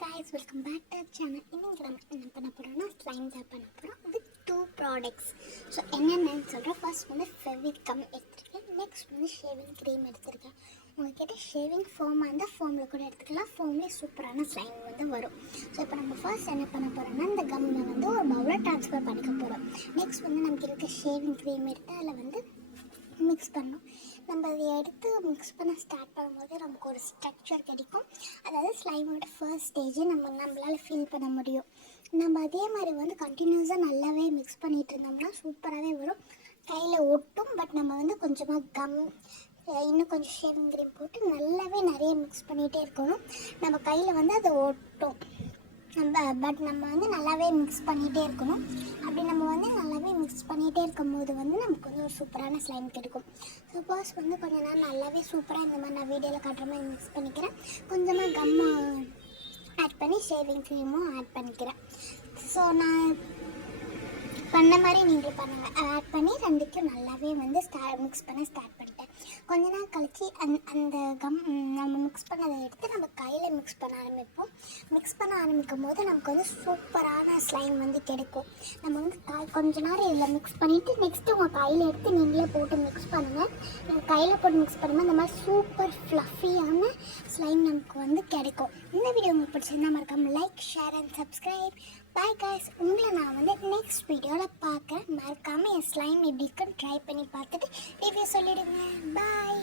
guys, welcome back to our channel. இன்னைக்கு நம்ம என்ன பண்ண போறோம்னா ஸ்லைம் தான் பண்ண போறோம் with two products. ஸோ என்னென்னு சொல்கிறேன். ஃபர்ஸ்ட் வந்து ஃபெவிகம் எடுத்துருக்கேன், நெக்ஸ்ட் வந்து ஷேவிங் க்ரீம் எடுத்துருக்கேன். உங்கள்கிட்ட ஷேவிங் ஃபோமாக இருந்தால் ஃபோமில் கூட எடுத்துக்கலாம், ஃபோம்லேயே சூப்பரான ஸ்லைம் வந்து வரும். ஸோ இப்போ நம்ம ஃபர்ஸ்ட் என்ன பண்ண போகிறோம்னா இந்த கம்மை வந்து ஒரு பவுலில் ட்ரான்ஸ்ஃபர் பண்ணிக்க போகிறோம். நெக்ஸ்ட் வந்து நமக்கு இருக்க ஷேவிங் க்ரீம் எடுத்து அதில் வந்து மிக்ஸ் பண்ணணும். நம்ம அதை எடுத்து மிக்ஸ் பண்ண ஸ்டார்ட் பண்ணும்போது நமக்கு ஒரு ஸ்ட்ரக்சர் கிடைக்கும். அதாவது ஸ்லைமோட ஃபர்ஸ்ட் ஸ்டேஜை நம்மளால் ஃபீல் பண்ண முடியும். நம்ம அதே மாதிரி வந்து கண்டினியூஸாக நல்லாவே மிக்ஸ் பண்ணிகிட்டு இருந்தோம்னா சூப்பராகவே வரும். கையில் ஒட்டும், பட் நம்ம வந்து கொஞ்சமாக இன்னும் கொஞ்சம் ஷேவிங் க்ரீம் போட்டு நல்லாவே நிறைய மிக்ஸ் பண்ணிகிட்டே இருக்கணும். நம்ம கையில் வந்து அது ஒட்டும், பட் நம்ம வந்து நல்லாவே மிக்ஸ் பண்ணிகிட்டே இருக்கணும். அப்படி நம்ம வந்து நல்லாவே மிக்ஸ் பண்ணிகிட்டே இருக்கும்போது வந்து நமக்கு வந்து ஒரு சூப்பரான ஸ்லைம் கிடைக்கும். சப்போஸ் வந்து கொஞ்ச நேரம் நல்லாவே சூப்பராக இந்த மாதிரி நான் வீடியோவில் காட்டுற மாதிரி மிக்ஸ் பண்ணிக்கிறேன். கொஞ்சமாக கம்மா ஆட் பண்ணி ஷேவிங் க்ரீமும் ஆட் பண்ணிக்கிறேன். ஸோ நான் பண்ண மாதிரி நீங்கள் பண்ணுங்கள். ஆட் பண்ணி ரெண்டுக்கும் நல்லாவே வந்து மிக்ஸ் பண்ண ஸ்டார்ட் பண்ணிட்டேன். கொஞ்ச நேரம் கழித்து அந்த நம்ம மிக்ஸ் பண்ணதை எடுத்து நம்ம கையில் மிக்ஸ் பண்ண ஆரம்பிப்போம். மிக்ஸ் பண்ண ஆரம்பிக்கும் போது நமக்கு வந்து சூப்பரான ஸ்லைம் வந்து கிடைக்கும். நம்ம வந்து கொஞ்ச நேரம் இதில் மிக்ஸ் பண்ணிவிட்டு நெக்ஸ்ட்டு உங்கள் கையில் எடுத்து நீங்களே போட்டு மிக்ஸ் பண்ணுங்கள். நீங்கள் கையில் போட்டு மிக்ஸ் பண்ணும்போது இந்த மாதிரி சூப்பர் ஃப்ளஃபியான ஸ்லைம் நமக்கு வந்து கிடைக்கும். இந்த வீடியோ உங்களுக்கு பிடிச்சிருந்தா மறக்காமல் like, share and subscribe. Bye guys, உங்களை நான் வந்து நெக்ஸ்ட் வீடியோவில் பார்க்குறேன். மறக்காமல் என் ஸ்லைம் எப்படி இருக்குன்னு ட்ரை பண்ணி பார்த்துட்டு ரிவ்யூ சொல்லிவிடுங்க. பாய்.